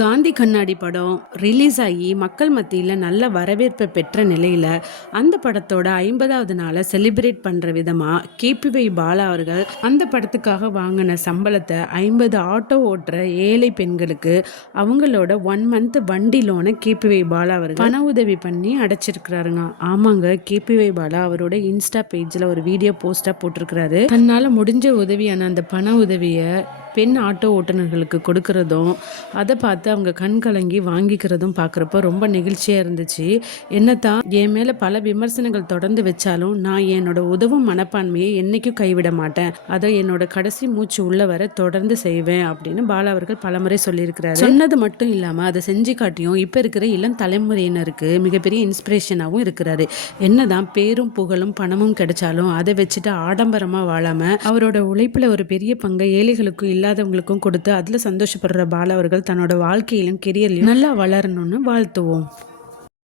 காந்தி கண்ணாடி படம் ரிலீஸ் ஆகி மக்கள் மத்தியில் நல்ல வரவேற்பை பெற்ற நிலையில் அந்த படத்தோட 50வது நாளை செலிப்ரேட் பண்ணுற விதமாக கேபிஒய் பாலா அவர்கள் அந்த படத்துக்காக வாங்கின சம்பளத்தை 50 ஆட்டோ ஓட்டுற ஏழை பெண்களுக்கு அவங்களோட 1 மந்த் வண்டி லோனை கேபிஒய் பாலா அவர்கள் பண உதவி பண்ணி அடைச்சிருக்கிறாருங்க. ஆமாங்க, கேபிஒய் பாலா அவரோட இன்ஸ்டா பேஜில் ஒரு வீடியோ போஸ்டாக போட்டிருக்கிறாரு. தன்னால் முடிஞ்ச உதவியான அந்த பண உதவியை பெண் ஆட்டோ ஓட்டுநர்களுக்கு கொடுக்கறதும் அதை பார்த்து அவங்க கண் கலங்கி வாங்கிக்கிறதும் பார்க்குறப்ப ரொம்ப நெகிழ்ச்சியாக இருந்துச்சு. என்னத்தான் என் மேலே பல விமர்சனங்கள் தொடர்ந்து வச்சாலும் நான் என்னோட உதவும் மனப்பான்மையை என்றைக்கும் கைவிட மாட்டேன், அதை என்னோட கடைசி மூச்சு உள்ள வர தொடர்ந்து செய்வேன் அப்படின்னு பாலா அவர்கள் பலமுறை சொல்லியிருக்கிறாரு. சொன்னது மட்டும் இல்லாமல் அதை செஞ்சு காட்டியும் இப்போ இருக்கிற இளம் தலைமுறையினருக்கு மிகப்பெரிய இன்ஸ்பிரேஷனாகவும் இருக்கிறாரு. என்னதான் பேரும் புகழும் பணமும் கிடைச்சாலும் அதை வச்சுட்டு ஆடம்பரமாக வாழாமல் அவரோட உழைப்பில் ஒரு பெரிய பங்கை ஏழைகளுக்கும் இல்லாதவங்களுக்கும் கொடுத்து அதில் சந்தோஷப்படுற பாலா அவர்கள் தன்னோட வாழ்க்கையிலும் கெரியர்லையும் நல்லா வளரணும்னு வாழ்த்துவோம்.